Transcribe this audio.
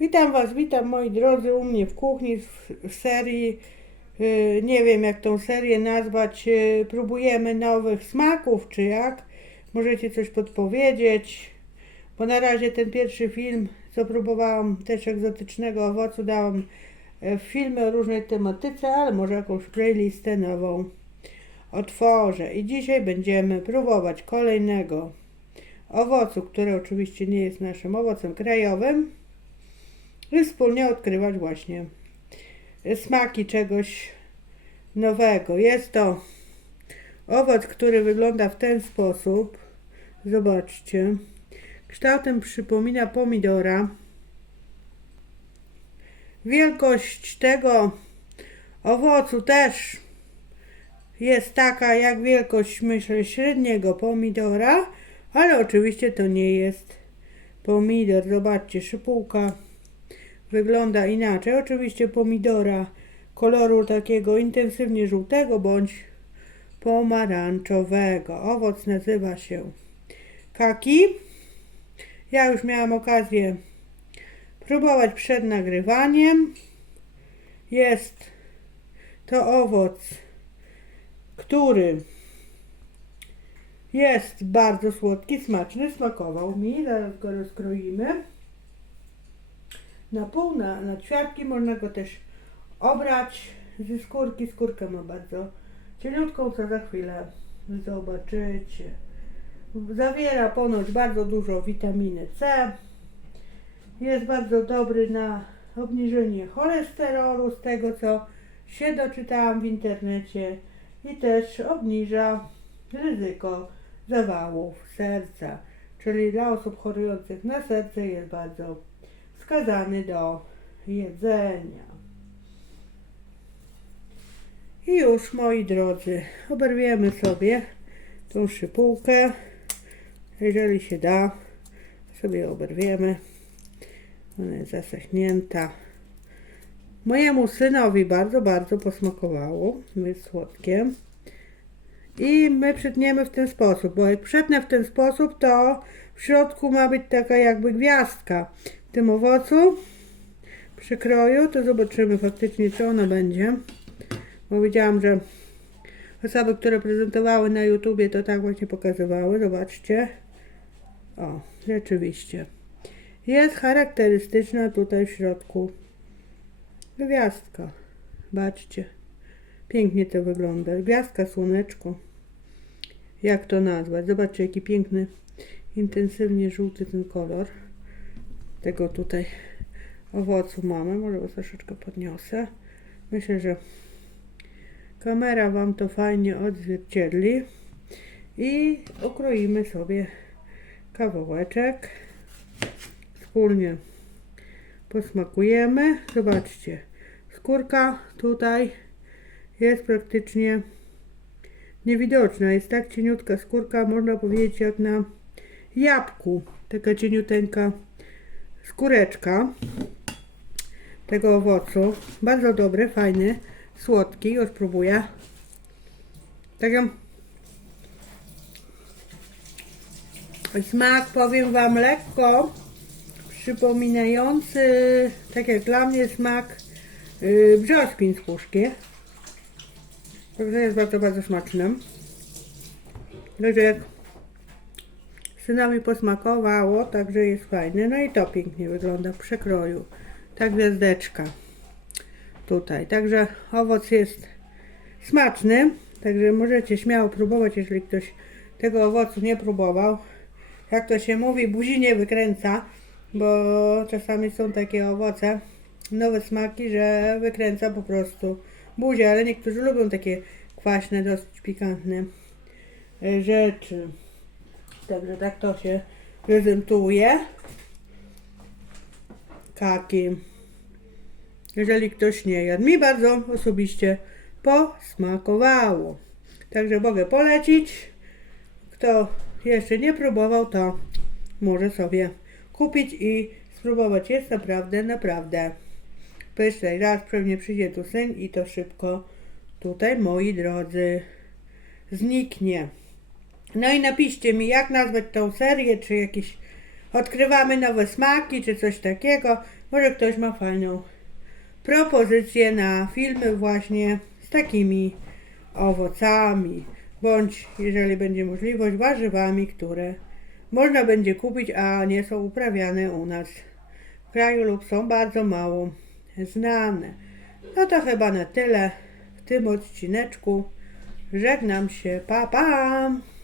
Witam Was, witam moi drodzy u mnie w kuchni w, serii. y, nie wiem jak tą serię nazwać. y, próbujemy nowych smaków, czy jak? Możecie coś podpowiedzieć. Bo na razie ten pierwszy film, co próbowałam też egzotycznego owocu, dałam e, filmy o różnej tematyce, ale może jakąś playlistę nową otworzę. I dzisiaj będziemy próbować kolejnego owocu, który oczywiście nie jest naszym owocem krajowym i wspólnie odkrywać właśnie smaki czegoś nowego. Jest to owoc, który wygląda w ten sposób. Zobaczcie. Kształtem przypomina pomidora. Wielkość tego owocu też jest taka jak wielkość, myślę, średniego pomidora, ale oczywiście to nie jest pomidor. Zobaczcie, szypułka wygląda inaczej. Oczywiście pomidora koloru takiego intensywnie żółtego bądź pomarańczowego. Owoc nazywa się kaki. Ja już miałam okazję próbować przed nagrywaniem. Jest to owoc, który jest bardzo słodki, smaczny, smakował mi. Zaraz go rozkroimy na pół, na, na ćwiartki. Można go też obrać ze skórki. Skórkę ma bardzo cieniutką, co za chwilę zobaczycie. Zawiera ponoć bardzo dużo witaminy C. Jest bardzo dobry na obniżenie cholesterolu, z tego co się doczytałam w internecie. I też obniża ryzyko zawałów serca. Czyli dla osób chorujących na serce jest bardzo wskazany do jedzenia. I już moi drodzy, oberwiemy sobie tą szypułkę. Jeżeli się da, sobie oberwiemy. Ona jest zasechnięta. Mojemu synowi bardzo, bardzo posmakowało. Jest słodkie. I my przytniemy w ten sposób, bo jak przetnę w ten sposób, to w środku ma być taka jakby gwiazdka tym owocu. Przy kroju, to zobaczymy faktycznie, czy ona będzie. Bo widziałam, że osoby, które prezentowały na YouTubie, to tak właśnie pokazywały. Zobaczcie. O, rzeczywiście. Jest charakterystyczna tutaj w środku gwiazdka. Zobaczcie. Pięknie to wygląda. Gwiazdka, słoneczko. Jak to nazwać? Zobaczcie, jaki piękny, intensywnie żółty ten kolor. Tego tutaj owocu mamy. Może go troszeczkę podniosę. Myślę, że kamera Wam to fajnie odzwierciedli. I ukroimy sobie kawałeczek. Wspólnie posmakujemy. Zobaczcie. Skórka tutaj jest praktycznie niewidoczna. Jest tak cieniutka skórka, można powiedzieć jak na jabłku. Taka cieniuteńka skóreczka tego owocu. Bardzo dobry, fajny, słodki. Już spróbuję. Taki smak, powiem Wam, lekko przypominający, tak jak dla mnie, smak yy, brzoskwin z puszki. Także jest bardzo, bardzo smaczny. Także jak synowi posmakowało, także jest fajny. No i to pięknie wygląda w przekroju. Ta gwiazdeczka tutaj. Także owoc jest smaczny. Także możecie śmiało próbować, jeżeli ktoś tego owocu nie próbował. Jak to się mówi, buzi nie wykręca, bo czasami są takie owoce, nowe smaki, że wykręca po prostu buzię, ale niektórzy lubią takie kwaśne, dosyć pikantne rzeczy. Także tak to się prezentuje. Kaki. Jeżeli ktoś nie jadł. Mi bardzo osobiście posmakowało. Także mogę polecić. Kto jeszcze nie próbował, to może sobie kupić i spróbować. Jest naprawdę, naprawdę pyszne. Raz pewnie przyjdzie tu syn i to szybko tutaj, moi drodzy, zniknie. No i napiszcie mi, jak nazwać tą serię, czy jakiś odkrywamy nowe smaki czy coś takiego. Może ktoś ma fajną propozycję na filmy właśnie z takimi owocami, bądź jeżeli będzie możliwość warzywami, które można będzie kupić, a nie są uprawiane u nas w kraju lub są bardzo mało znane. No to chyba na tyle w tym odcineczku. Żegnam się, pa pa!